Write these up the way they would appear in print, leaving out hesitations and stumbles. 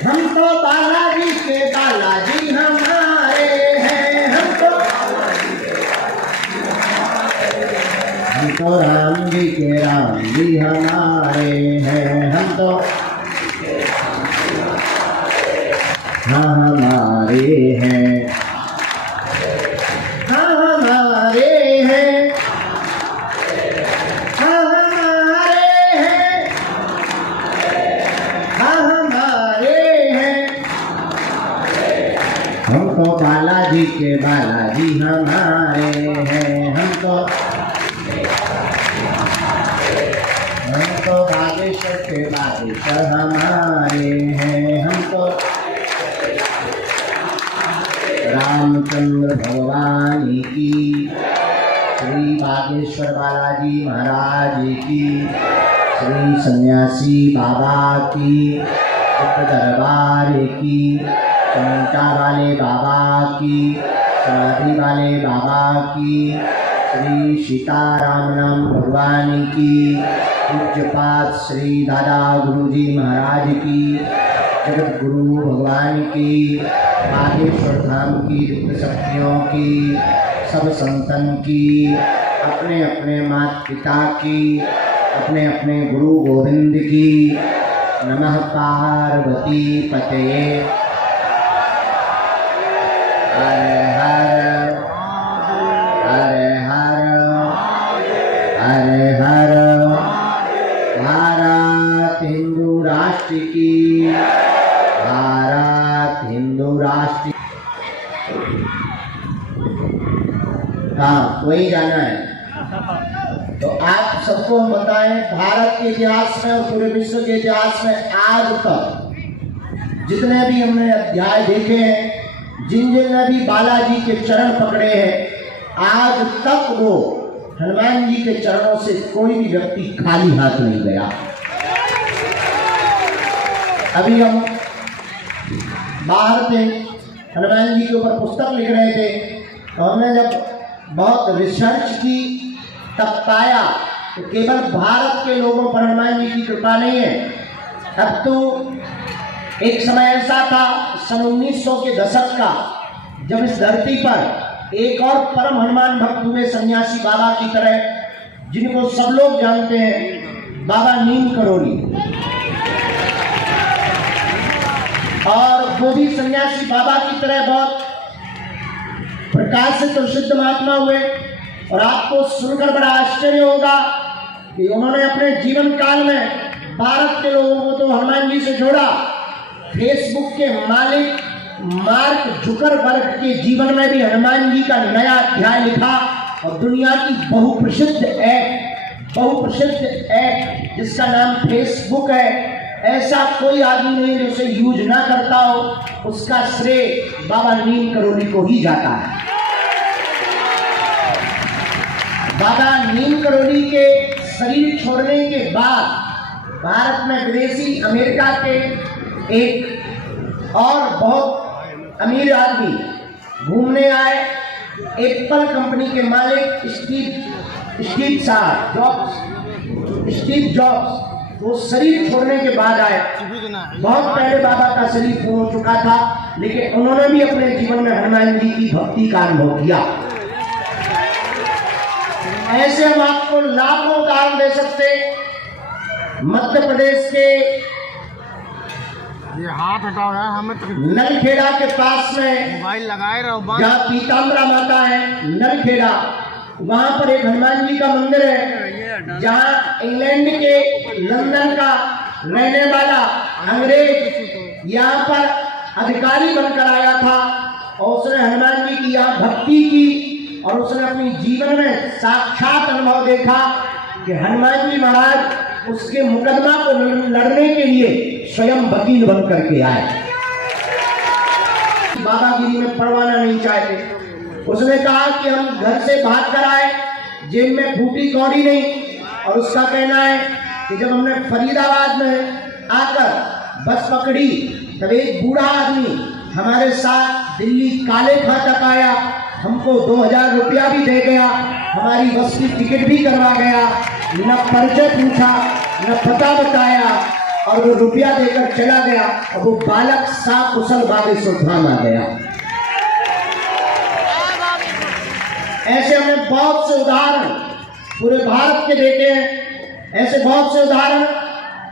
हम तो बालाजी के बालाजी हमारे हैं, हम तो राम जी के राम जी हमारे हैं, हम तो हाँ हमारे हैं, हाँ हमारे हैं, हाँ हमारे हैं, हाँ हमारे हैं। हम तो बालाजी के बालाजी हमारे हैं, हम तो बागेश्वर के बागेश्वर हमारे हैं, हम तो रामचंद्र भगवान की, श्री बागेश्वर बालाजी महाराज की, श्री सन्यासी बाबा की, दरबार की, चमचा वाले बाबा की, समाधि वाले बाबा की, श्री सीताराम नाम भगवान की, पूज्यपाद श्री दादा गुरुजी महाराज की, जगत गुरु भगवान की, बागेश्वर धाम की युक्त शक्तियों की, सब संतन की, अपने अपने माता पिता की, अपने अपने गुरु गोविंद की। नमः पार्वती पतये। हरे हर हरे हर हरे हर। भारत हिंदू राष्ट्र की, भारत हिंदू राष्ट्र। हाँ वही जाना है। तो आप सबको हम बताएं, भारत के इतिहास में और पूरे विश्व के इतिहास में आज तक जितने भी हमने अध्याय देखे हैं, जिन जिन ने भी बालाजी के चरण पकड़े हैं, आज तक वो हनुमान जी के चरणों से कोई भी व्यक्ति खाली हाथ नहीं गया। अभी हम बाहर थे, हनुमान जी के ऊपर पुस्तक लिख रहे थे, तो हमने जब बहुत रिसर्च की तब पाया कि केवल भारत के लोगों पर हनुमान जी की कृपा नहीं है। अब तो एक समय ऐसा था सन 1900 के दशक का, जब इस धरती पर एक और परम हनुमान भक्त हुए, सन्यासी बाबा की तरह, जिनको सब लोग जानते हैं, बाबा नीम करोली। और वो भी सन्यासी बाबा की तरह बहुत प्रकाशित और सिद्ध महात्मा हुए। और आपको सुनकर बड़ा आश्चर्य होगा कि उन्होंने अपने जीवन काल में भारत के लोगों को तो हनुमान जी से जोड़ा। फेसबुक के मालिक मार्क जुकरबर्ग के जीवन में भी हनुमान जी का नया अध्याय लिखा, और दुनिया की बहुप्रसिद्ध ऐप जिसका नाम फेसबुक है, ऐसा कोई आदमी नहीं जो उसे यूज ना करता हो, उसका श्रेय बाबा नीम करोली को ही जाता है। बाबा नीम करोली के शरीर छोड़ने के बाद भारत में विदेशी अमेरिका के एक और बहुत अमीर आदमी घूमने आए। एप्पल कंपनी के मालिक स्टीव जॉब्स, वो शरीर छोड़ने के बाद आए बहुत पहले बाबा का शरीर हो चुका था, लेकिन उन्होंने भी अपने जीवन में हनुमान जी की भक्ति का अनुभव किया। ऐसे हम आपको लाखों उदाहरण दे सकते। मध्य प्रदेश के ये हाथ हटाओ यार, हमें नलखेड़ा के पास में मोबाइल लगाए रहो, जहाँ पीताम्बरा माता है, नलखेड़ा, वहां पर एक हनुमान जी का मंदिर है, जहाँ इंग्लैंड के लंदन का रहने वाला अंग्रेज यहाँ पर अधिकारी बनकर आया था और उसने हनुमान जी की यहाँ भक्ति की और उसने अपनी जीवन में साक्षात अनुभव देखा कि हनुमान जी महाराज उसके मुकदमा को लड़ने के लिए स्वयं वकील बनकर के आए। बाबागिरी में पड़वाना नहीं चाहते। उसने कहा कि हम घर से भाग कर आए, जेब में फूटी कौड़ी नहीं, और उसका कहना है कि जब हमने फरीदाबाद में आकर बस पकड़ी तब एक बूढ़ा आदमी हमारे साथ दिल्ली काले खां तक आया, हमको 2000 रुपया भी दे गया, हमारी बस की टिकट भी करवा गया, न परिचय पूछा न पता बताया, और वो रुपया देकर चला गया और वो बालक कुशल बागे सुधाम आ गया। ऐसे हमने बहुत से उदाहरण पूरे भारत के देखे हैं, ऐसे बहुत से उदाहरण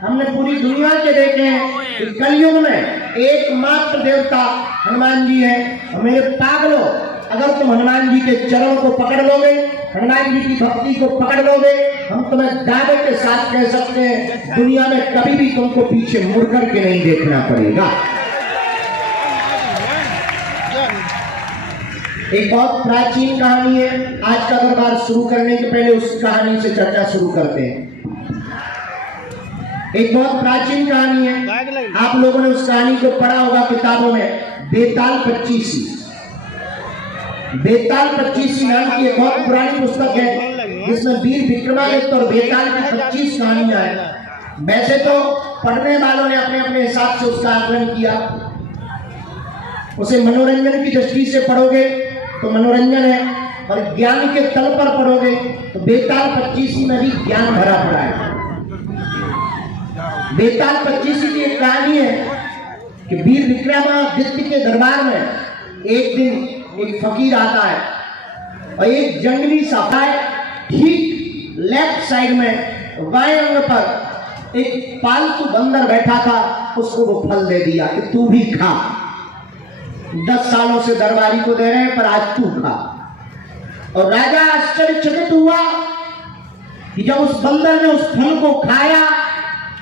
हमने पूरी दुनिया के देखे हैं कि कलयुग में एकमात्र देवता हनुमान जी है। और मेरे पागलों, अगर तुम हनुमान जी के चरणों को पकड़ लोगे, हनुमान जी की भक्ति को पकड़ लोगे, हम तुम्हें दावे के साथ कह सकते हैं दुनिया में कभी भी तुमको पीछे मुड़ कर के नहीं देखना पड़ेगा। एक बहुत प्राचीन कहानी है, आज का दरबार शुरू करने के पहले उस कहानी से चर्चा शुरू करते हैं। एक बहुत प्राचीन कहानी है, आप लोगों ने उस कहानी को पढ़ा होगा किताबों में, बेताल पच्चीसी। बेताल पच्चीसी नाम की एक बहुत पुरानी पुस्तक है जिसमें वीर विक्रमादित्य और बेताल की 25 कहानियां हैं। वैसे तो पढ़ने वालों ने अपने अपने हिसाब से उसका आकलन किया। उसे मनोरंजन की दृष्टि से पढ़ोगे तो मनोरंजन है, और ज्ञान के तल पर पढ़ोगे तो बेताल पच्चीसी में भी ज्ञान भरा पड़ा है। बेताल पच्चीसी की एक कहानी है कि वीर विक्रमादित्य के दरबार में एक दिन एक फकीर आता है और एक जंगली सा है, ठीक लेफ्ट साइड में बाएं अंग पर एक पालतू बंदर बैठा था, उसको वो फल दे दिया कि तू भी खा। 10 सालों से दरबारी को दे रहे हैं पर आज तू खा। और राजा आश्चर्यचकित हुआ कि जब उस बंदर ने उस फल को खाया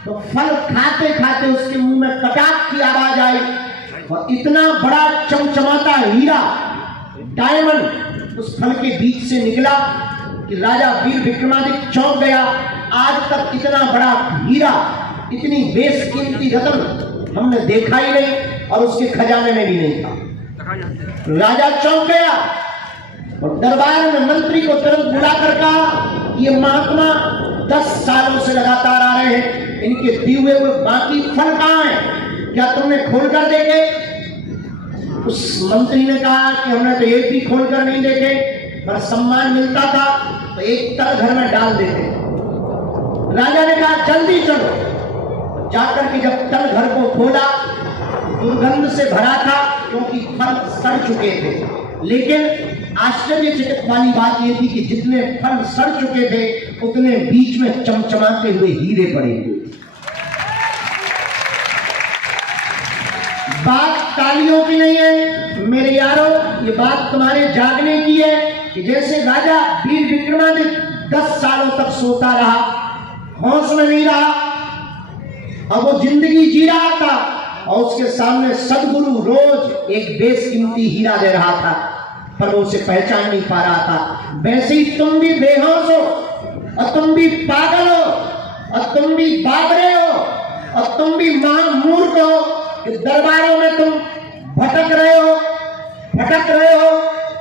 तो फल खाते खाते उसके मुंह में कटाक की आवाज आई और इतना बड़ा चमचमाता हीरा डायमंड उस फल के बीच से निकला कि राजा वीर विक्रमादित्य चौंक गया। आज तक इतना बड़ा हीरा, इतनी बेशकीमती रत्न हमने देखा ही नहीं और उसके खजाने में भी नहीं था। राजा चौंक गया और दरबार में मंत्री को तुरंत बुलाकर कहा, ये महात्मा 10 सालों से लगातार आ रहे हैं, इनके दिए हुए बाकी फल कहाँ हैं, क्या तुमने खोल कर देखे? उस मंत्री ने कहा कि हमने तो एक भी खोल कर नहीं देखे, पर सम्मान मिलता था तो एक तल घर में डाल देते। राजा ने कहा जल्दी चलो। जाकर के जब तल घर को खोला, दुर्गंध से भरा था क्योंकि फल सड़ चुके थे। लेकिन आश्चर्यचकित वाली बात यह थी कि जितने फल सड़ चुके थे उतने बीच में चमचमाते हुए हीरे पड़े हुए। बात तालियों की नहीं है मेरे यारों, ये बात तुम्हारे जागने की है कि जैसे राजा वीर विक्रमादित्य 10 सालों तक सोता रहा, होश में नहीं रहा, अब वो जिंदगी जी रहा था और उसके सामने सदगुरु रोज एक बेशकीमती हीरा दे रहा था, पर वो उसे पहचान नहीं पा रहा था। वैसे ही तुम भी बेहोश हो और तुम भी पागल हो और तुम भी बाबरे हो और तुम भी महामूर्ख हो कि दरबारों में तुम भटक रहे हो,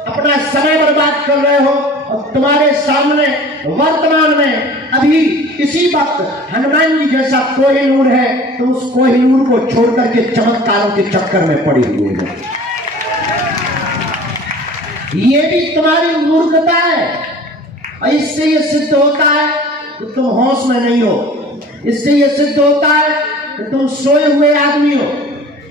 अपना समय बर्बाद कर रहे हो और तुम्हारे सामने वर्तमान में अभी इसी वक्त हनुमान जी जैसा कोहिनूर है, तो उस कोहिनूर को छोड़कर के चमत्कारों के चक्कर में पड़े हुए हो। ये भी तुम्हारी मूर्खता है और इससे ये सिद्ध होता है कि तुम होश में नहीं हो। इससे ये सिद्ध होता है कि तुम सोए हुए आदमी हो।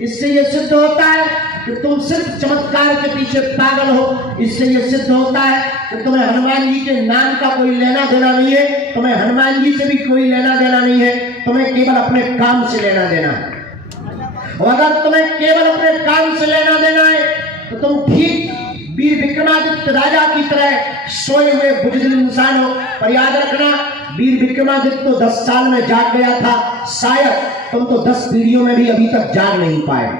इससे ये सिद्ध होता है कि तुम सिर्फ चमत्कार के पीछे पागल हो। इससे ये सिद्ध होता है कि तुम्हें हनुमान जी के नाम का कोई लेना देना नहीं है, तुम्हें हनुमान जी से भी कोई लेना देना नहीं है, तुम्हें केवल अपने काम से लेना देना है। और अगर तुम्हें केवल अपने काम से लेना देना है तो तुम ठीक वीर विक्रमादित्य राजा की तरह सोए हुए बुजुर्ग इंसान हो। पर याद रखना, वीर विक्रमादित्य तो 10 साल में जाग गया था, शायद तुम तो 10 पीढ़ियों में भी अभी तक जाग नहीं पाए।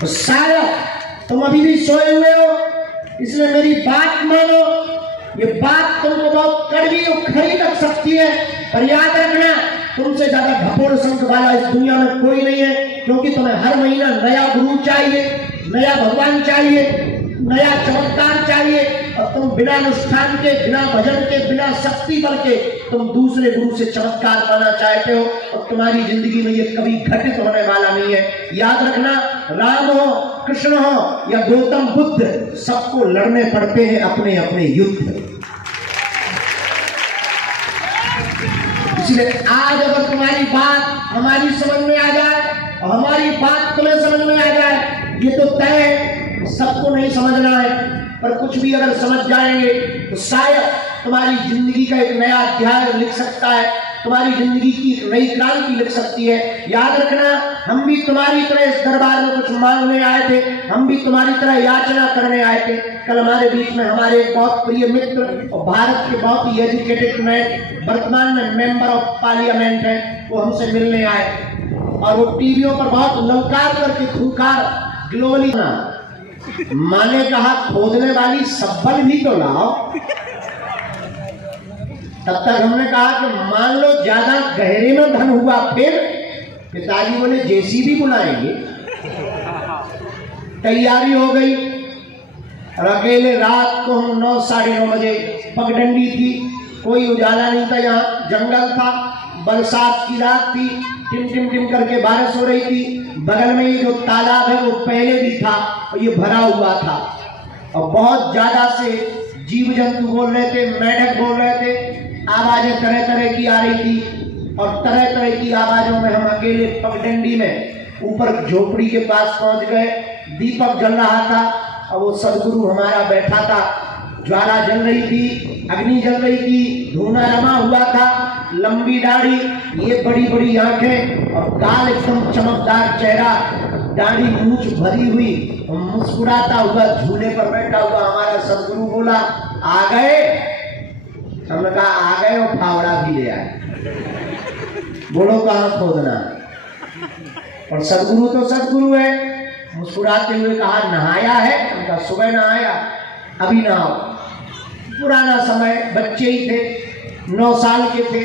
तो शायद तुम अभी भी सोए हुए हो, इसलिए मेरी बात मानो। ये बात तुमको बहुत कड़वी और खरी लग सकती है, पर याद रखना, तुमसे ज्यादा घपोड़ संख वाला इस दुनिया में कोई नहीं है। क्योंकि तुम्हें हर महीना नया गुरु चाहिए, नया भगवान चाहिए, नया चमत्कार चाहिए, और तुम बिना अनुष्ठान के, बिना भजन के, बिना शक्ति बल के तुम दूसरे गुरु से चमत्कार पाना चाहते हो, और तुम्हारी जिंदगी में ये कभी घटित होने वाला नहीं है। याद रखना, राम हो, कृष्ण हो या गौतम बुद्ध, सबको लड़ने पड़ते हैं अपने अपने युद्ध। इसलिए आज अगर तुम्हारी बात हमारी समझ में आ जाए और हमारी बात तुम्हें समझ में आ जाए, ये तो तय है, सबको नहीं समझना है, पर कुछ भी अगर समझ जाएंगे तो शायद तुम्हारी जिंदगी का एक नया अध्याय लिख सकता है, तुम्हारी जिंदगी की एक नई क्रांति लिख सकती है। याद रखना, हम भी तुम्हारी तरह इस दरबार में कुछ मांगने आए थे, हम भी तुम्हारी तरह याचना करने आए थे। कल हमारे बीच में हमारे एक बहुत प्रिय मित्र और भारत के बहुत ही एजुकेटेड मैन, वर्तमान में मेंबर ऑफ पार्लियामेंट है, वो हमसे मिलने आए और वो टीवियों पर बहुत ललकार करके खूंखार ग्लोबली माने कहा खोदने वाली सब्बल भी तो लाओ। तब तक हमने कहा कि मान लो ज्यादा गहरे में धन हुआ, फिर पिताजी बोले जेसीबी बुलाएंगे। तैयारी हो गई और अकेले रात को हम 9 साढ़े 9 बजे, पगडंडी थी, कोई उजाला नहीं था, यहाँ जंगल था, बरसात की रात थी, टिम टिम टिम करके बारिश हो रही थी। बगल में ये जो तालाब है वो पहले भी था और ये भरा हुआ था, और बहुत ज्यादा से जीव जंतु बोल रहे थे, मेढक बोल रहे थे, आवाजें तरह तरह की आ रही थी। और तरह तरह की आवाजों में हम अकेले पगडंडी में ऊपर झोपड़ी के पास पहुंच गए। दीपक जल रहा था और वो सदगुरु हमारा बैठा था, ज्वाला जल रही थी, अग्नि जल रही थी, धुआं रमा हुआ था, लंबी दाढ़ी, ये बड़ी बड़ी आंखें और काल एकदम चमकदार चेहरा, दाढ़ी मूंछ भरी हुई, मुस्कुराता हुआ झूले पर बैठा हुआ हमारा सदगुरु बोला, आ गए? हमने कहा आ गए और फावड़ा भी ले आए। बोलो कहाँ खोदना? और सदगुरु तो सदगुरु है, मुस्कुराते हुए कहा नहाया है? हमने कहा सुबह नहाया, अभी नहाओ। पुराना समय, बच्चे ही थे, 9 साल के थे,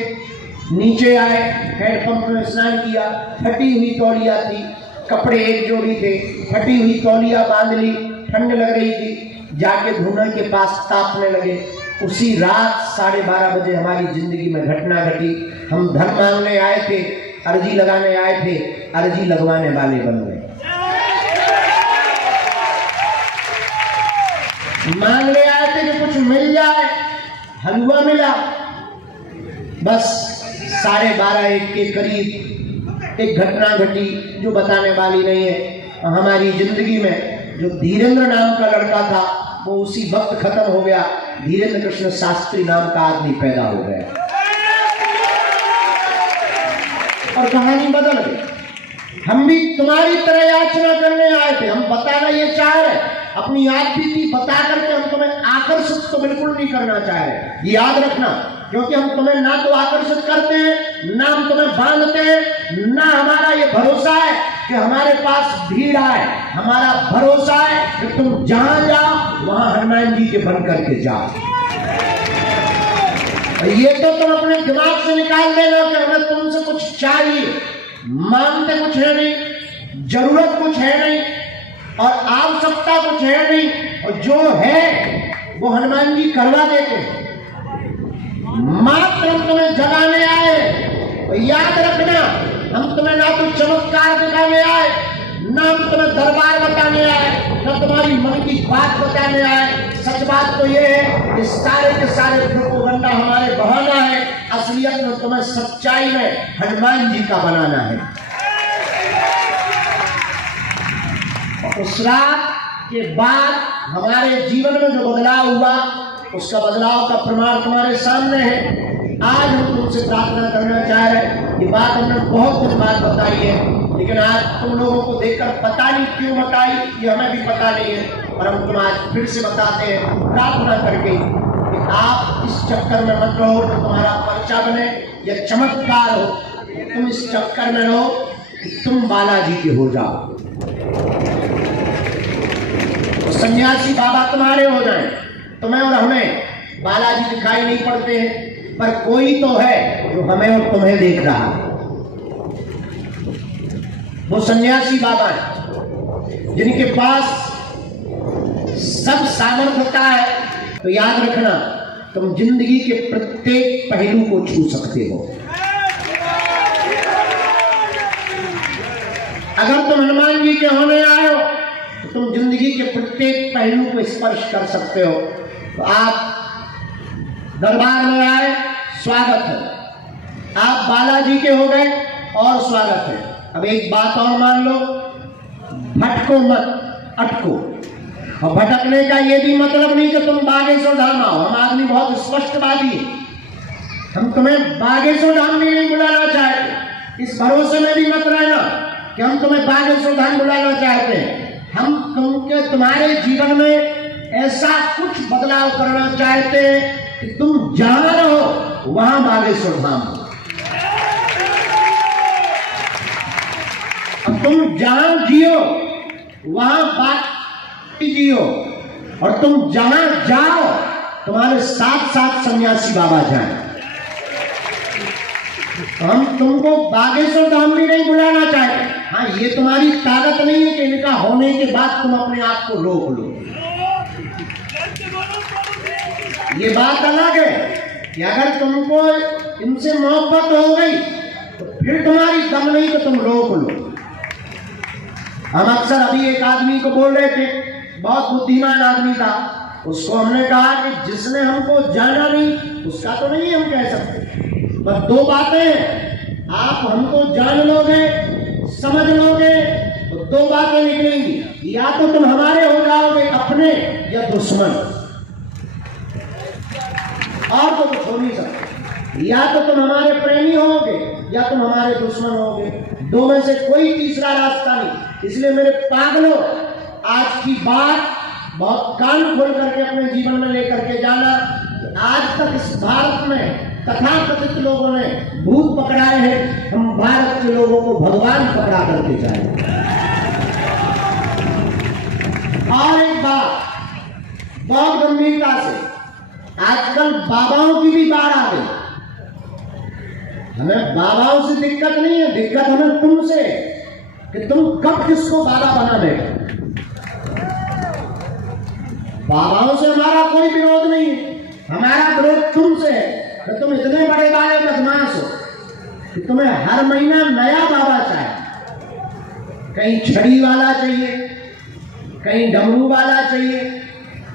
नीचे आए, हैंडपंप में स्नान किया, फटी हुई तौलिया थी, कपड़े एक जोड़ी थे, फटी हुई तौलिया बांध ली, ठंड लग रही थी, जाके धुआं के पास तापने लगे। उसी रात 12:30 बजे हमारी जिंदगी में घटना घटी। हम धन मांगने आए थे, अर्जी लगाने आए थे, अर्जी लगवाने वाले बन गए। मांगने आए थे कि कुछ मिल जाए, हलवा मिला, बस 12:30-1 के करीब एक घटना घटी जो बताने वाली नहीं है। हमारी जिंदगी में जो धीरेन्द्र नाम का लड़का था वो उसी वक्त खत्म हो गया, धीरेन्द्र कृष्ण शास्त्री नाम का आदमी पैदा हो गया और कहानी बदल गई। हम भी तुम्हारी तरह याचना करने आए थे, हम बताना ये चाह रहे, अपनी आप बीती बता करके हम तुम्हें आकर्षित तो बिल्कुल नहीं करना चाह रहे, याद रखना, क्योंकि हम तुम्हें ना तो आकर्षित करते हैं, ना हम तुम्हें बांधते हैं, ना हमारा ये भरोसा है कि हमारे पास भीड़ आए। हमारा भरोसा है कि तुम जहां जाओ वहां हनुमान जी के बन करके जाओ। ये तो तुम अपने दिमाग से निकाल देना कि हमें तुमसे कुछ चाहिए, मांगते कुछ है नहीं, जरूरत कुछ है नहीं और आवश्यकता कुछ है नहीं, और जो है वो हनुमान जी करवा देते हैं। मात्र हम तुम्हें जगाने आए, और याद रखना, हम तुम्हें ना तो चमत्कार दिखाने आए, ना हम तुम्हें दरबार बताने आए, ना तुम्हारी मन की बात बताने आए। सच बात तो ये है कि सारे के सारे प्रोपेगेंडा हमारे बहाना है असलियत में तुम्हें सच्चाई में हनुमान जी का बनाना है। उस रात के बाद हमारे जीवन में जो बदलाव हुआ, उसका बदलाव का प्रमाण तुम्हारे सामने है। आज हम तुमसे प्रार्थना करना चाह रहे हैं। ये बात हमने बहुत दिन बाद बताई है, लेकिन आज तुम लोगों को देखकर पता नहीं क्यों बताई, ये हमें भी पता नहीं है, और हम तुम आज फिर से बताते हैं प्रार्थना करके कि आप इस चक्कर में मत रहो कि तुम्हारा पर्चा बने या चमत्कार हो। तुम इस चक्कर में रहो कि तुम बालाजी के हो जाओ, तो सन्यासी बाबा तुम्हारे हो जाए। तुम्हें और हमें बालाजी दिखाई नहीं पड़ते हैं, पर कोई तो है जो हमें और तुम्हें देख रहा है। वो सन्यासी बाबा है जिनके पास सब सामर्थ्य होता है। तो याद रखना, तुम जिंदगी के प्रत्येक पहलू को छू सकते हो। अगर तुम हनुमान जी के होने आए हो तो तुम जिंदगी के प्रत्येक पहलू को स्पर्श कर सकते हो। तो आप दरबार में आए, स्वागत है। आप बालाजी के हो गए और स्वागत है। अब एक बात और मान लो, भटको मत, अटको। और भटकने का ये भी मतलब नहीं कि तुम बागेश्वर धाम आओ। हम आदमी बहुत स्पष्टवादी है, हम तुम्हें बागेश्वर धाम में नहीं बुलाना चाहते। इस भरोसे में भी मत रहना कि हम तुम्हें बागेश्वर धाम बुलाना चाहते हैं। हम तुम्हारे जीवन में ऐसा कुछ बदलाव करना चाहते हैं कि तुम जहां रहो वहां बागेश्वर धाम हो। अब तुम जहां जियो वहां बात जियो, और तुम जहां जाओ तुम्हारे साथ साथ सन्यासी बाबा जाए। हम तुमको बागेश्वर धाम भी नहीं बुलाना चाहते। हाँ, ये तुम्हारी ताकत नहीं है कि इनका होने के बाद तुम अपने आप को रोक लो। ये बात अलग है कि अगर तुमको इनसे मोहब्बत हो गई तो फिर तुम्हारी दम नहीं तो तुम रोक लो। हम अक्सर अभी एक आदमी को बोल रहे थे, बहुत बुद्धिमान आदमी था, उसको हमने कहा कि जिसने हमको जाना नहीं उसका तो नहीं हम कह सकते, बस दो बातें हैं, आप हमको जान लोगे, समझ लोगे तो दो बातें निकलेंगी, या तो तुम हमारे हो जाओगे अपने या दुश्मन, और तो कुछ हो नहीं सकता। या तो तुम हमारे प्रेमी होगे या तुम हमारे दुश्मन होगे, दो में से कोई तीसरा रास्ता नहीं। इसलिए मेरे पागलों, आज की बात बहुत कान खोल करके अपने जीवन में लेकर के जाना। आज तक इस भारत में तथाकथित लोगों ने भूत पकड़ाए हैं, हम भारत के लोगों को भगवान पकड़ा करके जाएंगे। और एक बात बहुत गंभीरता से, आजकल बाबाओं की भी बाढ़ आ गई। हमें बाबाओं से दिक्कत नहीं है, दिक्कत हमें तुमसे कि तुम कब किसको बाबा बना बैठे। बाबाओं से हमारा कोई विरोध नहीं है, हमारा विरोध तुमसे है कि तुम इतने बड़े बड़े बदमाश हो कि तुम्हें हर महीना नया बाबा चाहिए। कहीं छड़ी वाला चाहिए, कहीं डमरू वाला चाहिए,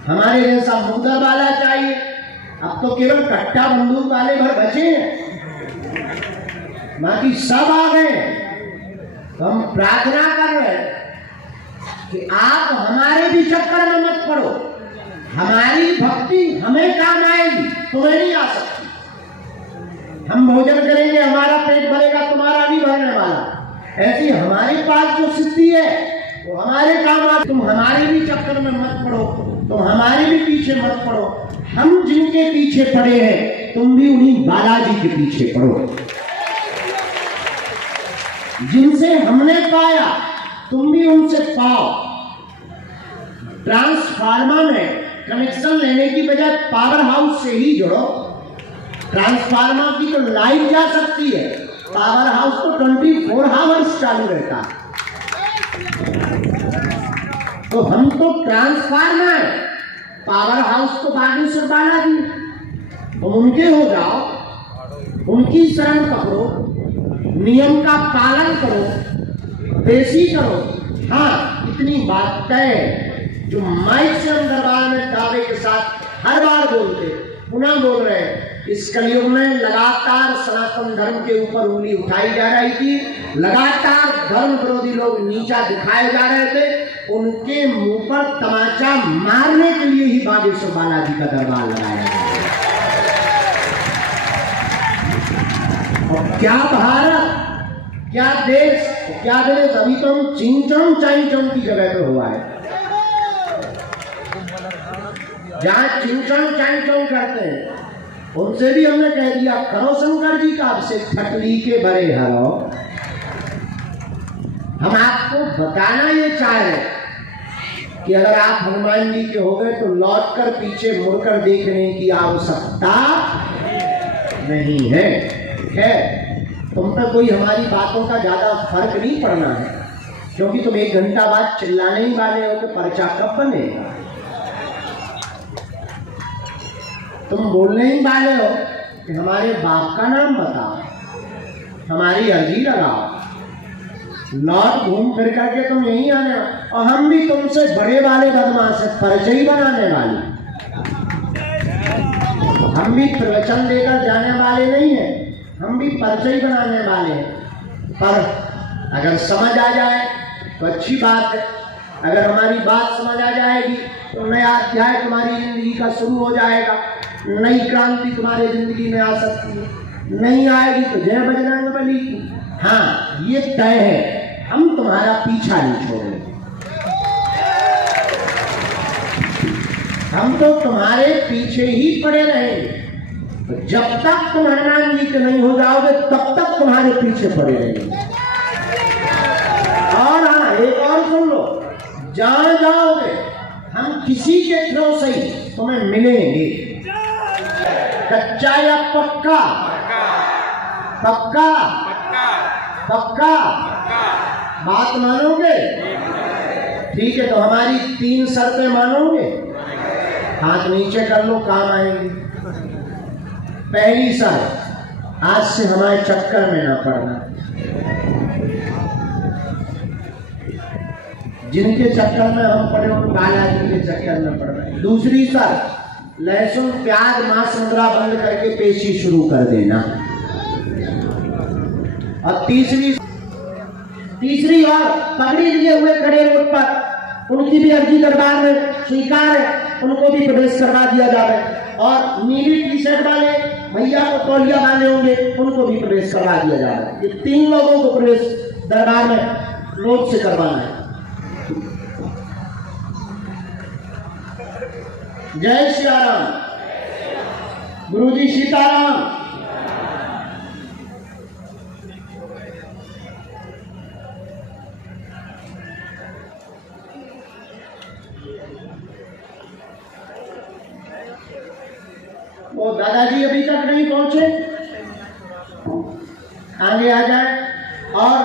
हमारे जैसा मुद्दर वाला चाहिए। अब तो केवल कट्टा बंदूक वाले भर बचे हैं, बाकी सब आ गए। तो हम प्रार्थना कर रहे हैं कि आप हमारे भी चक्कर में मत पड़ो। हमारी भक्ति हमें काम आएगी, तुम्हें नहीं आ सकती। हम भोजन करेंगे, हमारा पेट भरेगा, तुम्हारा नहीं भरने वाला। ऐसी हमारे पास जो सिद्धि है वो हमारे काम आ। तुम हमारे भी चक्कर में मत पड़ो, तुम हमारे भी पीछे मत पड़ो। हम जिनके पीछे पड़े हैं तुम भी उन्हीं बालाजी के पीछे पड़ो। जिनसे हमने पाया तुम भी उनसे पाओ। ट्रांसफार्मर में कनेक्शन लेने की बजाय पावर हाउस से ही जुड़ो। ट्रांसफार्मर की तो लाइट जा सकती है, पावर हाउस तो 24 आवर्स चालू रहता है। तो हम तो ट्रांसफार्मर, पावर हाउस तो बागेश्वर बालाजी। तुम उनके हो जाओ, उनकी शरण पकड़ो, नियम का पालन करो, देसी करो। हाँ, इतनी बात तय जो माइक से हम दरबार में दावे के साथ हर बार बोलते, पुनः बोल रहे हैं, इस कलयुग में लगातार सनातन धर्म के ऊपर उंगली उठाई जा रही थी, लगातार धर्म विरोधी लोग नीचा दिखाए जा रहे थे, उनके मुंह पर तमाचा मारने के लिए ही बागेश्वर बालाजी का दरबार लगाया गया। और क्या भारत, क्या देश, क्या देश, अभी तो हम चिंचम चाइचम की जगह पे हुआ है, जहां चिंचम चाइचम करते हैं उनसे भी हमने कह दिया करो शंकर जी का अभिषेक खटली के बड़े हरो। हम आपको बताना ये चाह रहे कि अगर आप हनुमान जी के हो गए तो लौटकर पीछे मुड़कर देखने की आवश्यकता नहीं है। तुम पर कोई हमारी बातों का ज्यादा फर्क नहीं पड़ना है, क्योंकि तुम 1 घंटा बाद चिल्लाने ही वाले हो कि पर्चा कब बनेगा। तुम बोलने ही वाले हो कि हमारे बाप का नाम बताओ, हमारी अर्जी लगाओ, लौट घूम फिर करके तुम यही आने, और हम भी तुमसे बड़े वाले बदमाश है, परिचय ही बनाने वाले, हम भी प्रवचन देकर जाने वाले नहीं है, हम भी परिचय बनाने वाले हैं। पर अगर समझ आ जाए तो अच्छी बात है, अगर हमारी बात समझ आ जाएगी तो नया अध्याय तुम्हारी जिंदगी का शुरू हो जाएगा, नई क्रांति तुम्हारे जिंदगी में आ सकती है, नहीं आएगी तो जय बजरंगबली की। हाँ, ये तय है, हम तुम्हारा पीछा नहीं छोड़ेंगे, हम तो तुम्हारे पीछे ही पड़े रहेंगे। तो जब तक तुम हनुमान जी के नहीं हो जाओगे तब तक तुम्हारे पीछे पड़े रहेंगे। और हाँ, एक और सुन लो, जहां जाओगे हम किसी के थ्रू से ही तुम्हें मिलेंगे, कच्चा या पक्का? पक्का? पक्का? बात मानोगे? ठीक है, तो हमारी 3 शर्तें मानोगे? हाथ नीचे कर लो, काम आएंगी। पहली शर्त, आज से हमारे चक्कर में ना पड़ना, जिनके चक्कर में हम पड़े उन बालाजी के चक्कर में पड़ रहे। दूसरी शर्त, लहसुन प्याज मांस मुद्रा बंद करके पेशी शुरू कर देना। और तीसरी और पगड़ी लिए हुए खड़े रोड पर, उनकी भी अर्जी दरबार में स्वीकार है, उनको भी प्रवेश करवा दिया जाए। और नीली टी शर्ट वाले भैया को तौलिया वाले होंगे, उनको भी प्रवेश करवा दिया जाए। ये 3 लोगों को प्रवेश दरबार में रोज से करवाना है। जय श्री राम, गुरुजी सीताराम। वो दादाजी अभी तक नहीं पहुंचे, आगे आ जाए। और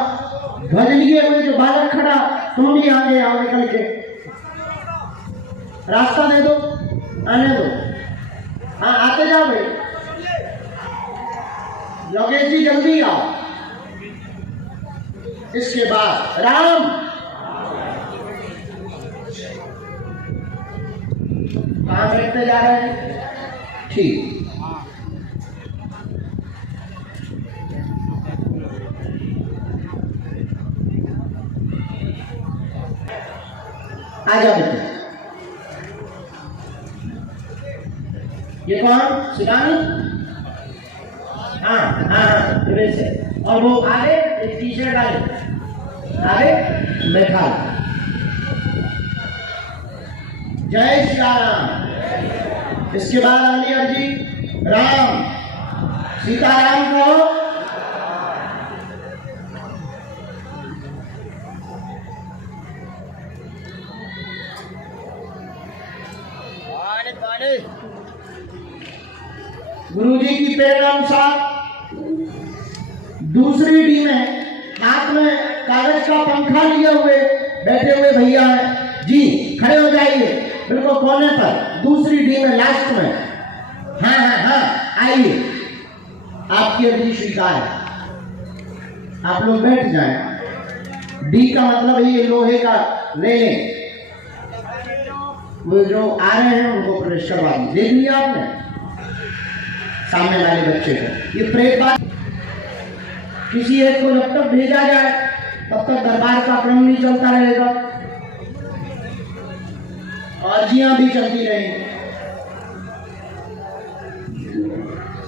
ध्वज लिए हुए जो बालक खड़ा, तुम भी आगे आओ, निकल के रास्ता दे दो, आने दो। हाँ, आते जाओ भाई, योगेश जी जल्दी आओ। इसके बाद राम, कहाँ बैठते जा रहे हैं? ठीक, आ जाओ बेटे। ये कौन? शिवानी? हाँ हाँ हाँ, प्रवेश है। और वो आगे एक टी शर्ट वाले आगे बैठा। जय श्री राम। इसके बाद अगली अर्जी, राम सीताराम को गुरु जी की प्रेरणा अनुसार दूसरी डी में हाथ में कागज का पंखा लिए हुए बैठे हुए भैया हैं जी, खड़े हो जाइए बिल्कुल कोने पर, दूसरी डी में लास्ट में। हाँ हाँ हाँ, आइए, आपकी अर्जी स्वीकार है, आप लोग बैठ जाएं। डी का मतलब है ये लोहे का रेलिंग, वो जो आ रहे हैं उनको प्रवेश करवा देख लिया आपने। सामने वाले बच्चे को। ये प्रेत बात, किसी एक को जब तक भेजा जाए तब तक दरबार का क्रम नहीं चलता रहेगा, अर्जियां भी चलती रहेंगी।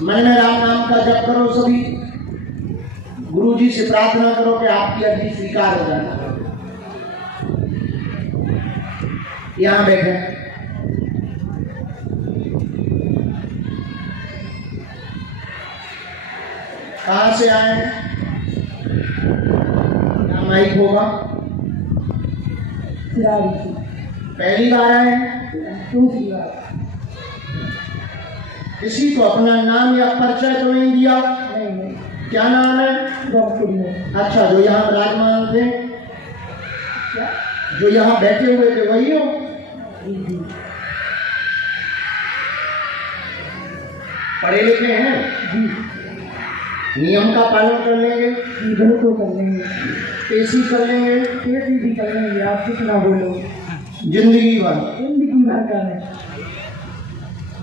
मन में राम नाम का जप करो सभी, गुरु जी से प्रार्थना करो कि आपकी अर्जी स्वीकार हो जाए। यहां बैठे, कहां से आए? क्या माइक होगा? पहली बार आए? दूसरी बार। किसी को अपना नाम या परिचय तो नहीं दिया? नहीं। क्या नाम है? अच्छा, जो यहाँ विराजमान थे, जो यहाँ बैठे हुए थे, वही हो? पढ़े लिखे हैं? नियम का पालन कर लेंगे? बिल्कुल कर लेंगे। पेशी कर लेंगे? पेशी भी कर लेंगे। आप कुछ ना बोलो। जिंदगी भर करें।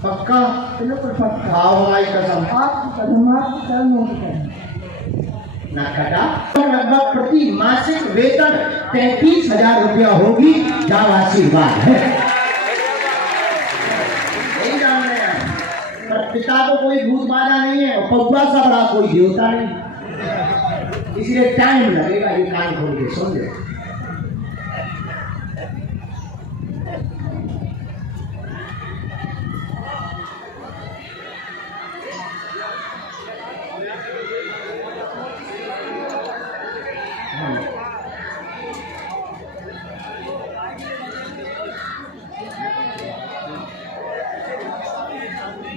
पक्का? बिल्कुल पक्का। हाँ, हमारी कसम। आपकी कसम, आपकी कर्मों की कसम। ना घटा। लगभग प्रति मासिक वेतन 33,000 रुपया होगी। क्या आशीर्वाद है। नहीं जान रहे हैं, पर पिता को कोई भूत बाधा नहीं है और पौवा सा बड़ा कोई देवता नहीं, इसलिए टाइम लगेगा। ये कान खोल के सुन ले।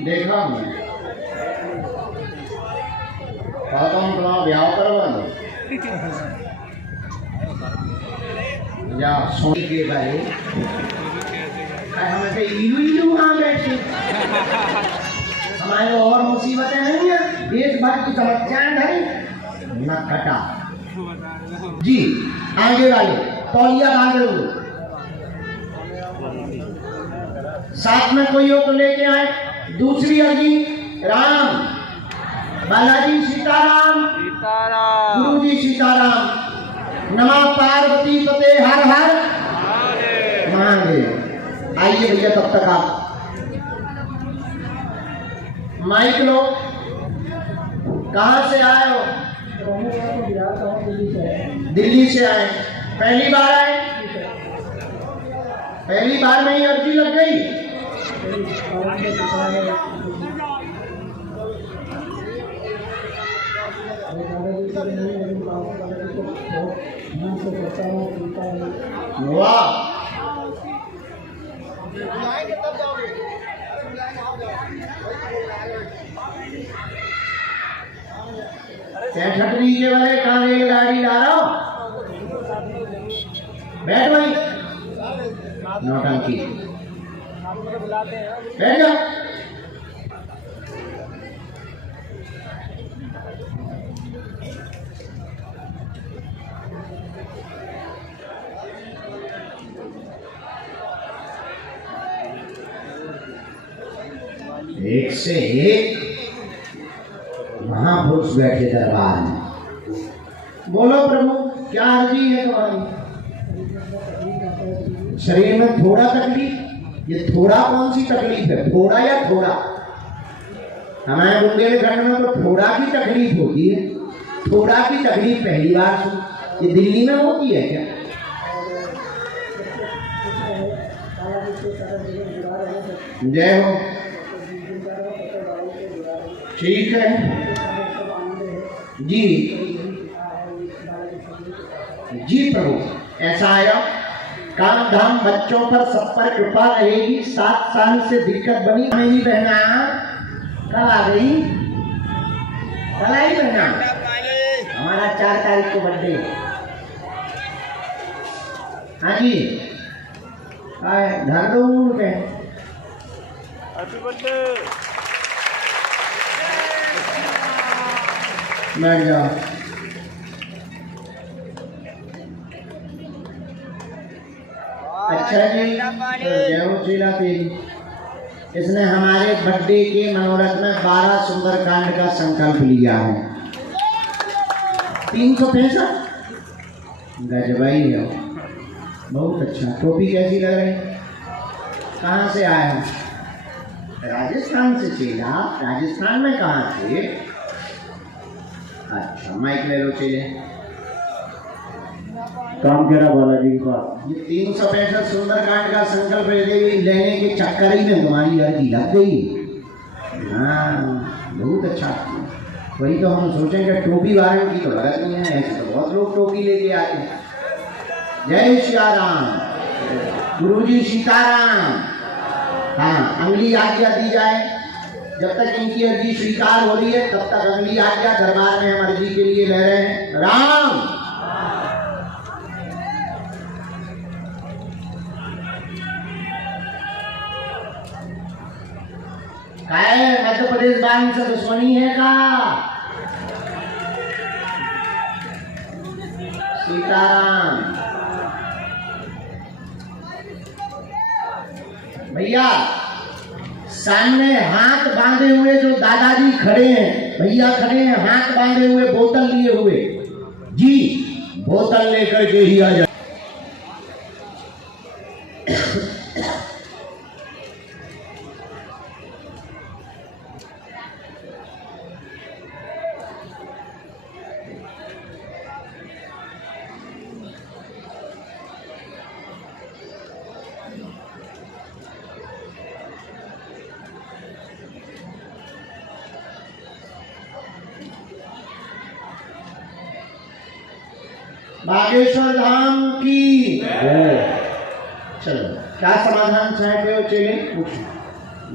देखा मैं कहता हूँ तुम्हारा ब्याह करवा लो या सोने के भाई हमें तो इलू वहां बैठे। हमारे और मुसीबतें नहीं है, देश भर की समस्याएं धरी न कटा जी। आगे वाले तौलिया बांधे हुए, साथ में कोई हो तो लेके आए। दूसरी अर्जी राम, बालाजी सीताराम, गुरु जी सीताराम, नमः पार्वती पते हर हर महादेव। आइए भैया, तब तक आप माइक लो। कहां से आए हो? दिल्ली से आए। पहली बार आए? पहली बार में ही अर्जी लग गई? वाह, छटरी के वाले कहाँ रेलगाड़ी ला रहा हो? बैठ भाई, नौटंकी बैठ जा। एक से एक महापुरुष बैठे दरबार में। बोलो प्रभु, क्या अर्जी है तुम्हारी? शरीर में थोड़ा तकलीफ? ये थोड़ा कौन सी तकलीफ है? थोड़ा या थोड़ा? हमारे बुंदेलखंड में तो थोड़ा की तकलीफ होती है। थोड़ा की तकलीफ पहली बार सुन। ये दिल्ली में होती है क्या? जय हो। ठीक है जी, जी प्रभु। ऐसा आया, काम धाम बच्चों पर सब पर कृपा रहेगी। 7 साल से दिक्कत बनी। मेरी बहना कल आ गई? कल आई बहना? हमारा 4 तारीख को बर्थडे। हाँ जी, घर दो रुपए। बैठ जाओ। अच्छा जी, जय हो श्रीला तेरी। इसने हमारे बर्थडे के मनोरथ में 12 सुंदरकांड का संकल्प लिया है। 365 गजबाई है, बहुत अच्छा। टोपी कैसी लग रही? कहाँ से आया है? राजस्थान से चेला। राजस्थान में कहाँ थे? अच्छा, माइक ले लो चेले। काम करा बालाजी के पास। ये 365 सुंदरकांड का संकल्प लेने के चक्कर ही में तुम्हारी अर्जी लग गई। हाँ, बहुत अच्छा। वही तो हम सोचेंगे टोपी वाले की तो लगत नहीं है, ऐसे तो बहुत लोग टोपी लेके आते हैं। जय श्री राम, गुरुजी सीताराम। हाँ, अगली आज्ञा दी जाए। जब तक इनकी अर्जी स्वीकार हो रही है तब तक अगली आज्ञा दरबार में हम अर्जी के लिए ले रहे हैं। राम मध्य प्रदेश वाहिनी से दुश्मनी है का? सीताराम। भैया सामने हाथ बांधे हुए जो दादाजी खड़े हैं, भैया खड़े हैं हाथ बांधे हुए, बोतल लिए हुए जी, बोतल लेकर के ही आ जाए। बागेश्वर धाम की चलो, क्या समाधान चाहते हो चेले? पूछो।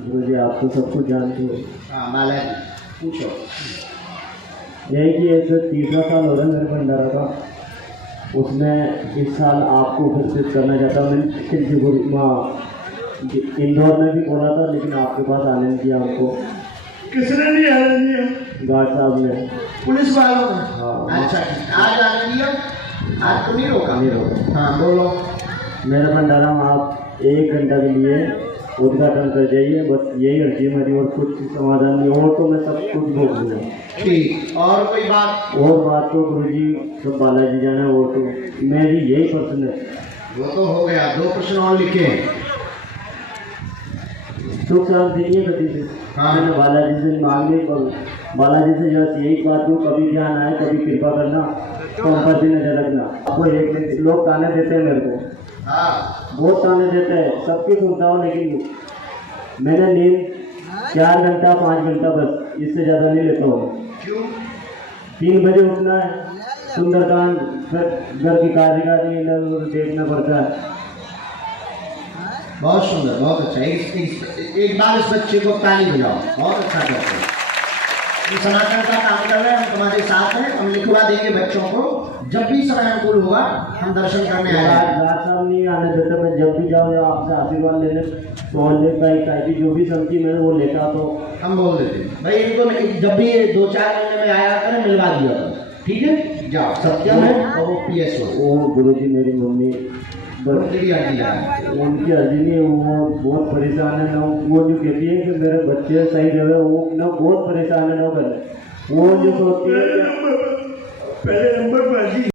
गुरुजी आप तो सब कुछ जानते हो। हाँ बालाजी पूछो। यही कि ऐसे 3रा साल हो रहा है मेरे भंडारा का, उसमें इस साल आपको उपस्थित करना चाहता हूँ। मैंने इंदौर में भी बोला था लेकिन आपके पास आने नहीं दिया हमको। किसने नहीं आने दिया? गार्ड साहब ने, पुलिस वालों ने। हाँ। अच्छा ठीक, आज आने दिया? आज तो नहीं रोका? नहीं रोका। हाँ बोलो। मेरा भंडारा में आप 1 घंटा के लिए उद्घाटन कर जाइए, बस यही अर्जी मेरी, और कुछ समाधान नहीं। और तो मैं सब कुछ भोग दूँगा। ठीक, और कोई बात? और बात तो गुरुजी सब बालाजी जाना, वो तो मेरी यही प्रश्न है। वो तो हो गया, 2 प्रश्न और लिखे। सुख शांति नहीं है कभी से। हाँ। मैंने बालाजी से मांगने पर बालाजी से जो यही बात हो, कभी ध्यान आए, कभी कृपा करना, पंपर से नजर रखना। आपको एक लोग ताने देते हैं मेरे को। हाँ, बहुत ताने देते हैं, सबकी सुनता हूँ, लेकिन मैंने नींद 4 घंटा 5 घंटा बस, इससे ज़्यादा नहीं लेता हूँ। क्यों? 3 बजे उठना है, सुंदरकांड, फिर घर की कार्यकारी इधर उधर देखना पड़ता है। बहुत सुंदर, बहुत अच्छा। एक बार इस बच्चे को ताली बजाओ, बहुत अच्छा करते हैं। हम सनातन का काम कर रहे हैं, हम तुम्हारे साथ हैं। हम लिखवा देंगे बच्चों को, जब भी समय अनुकूल होगा हम दर्शन करने आएंगे। रात साहब नहीं आने देते, मैं जब भी जाऊँ या आपसे आशीर्वाद लेने तो की जो भी सब्जी मैंने वो लेता तो हम बोल देते हैं भाई इनको जब भी 2-4 महीने में आया करें मिलवा दिया करो, ठीक है? जाओ, सत्यम है और वो PS हो। वो गुरुजी मेरी मम्मी उनकी अर्जी लगा, उनकी अर्जी नहीं, वो बहुत परेशान है ना। वो जो कहती है कि मेरे बच्चे सही रहे, वो ना बहुत परेशान है ना कर, वो जो सोचती है पहले नंबर पर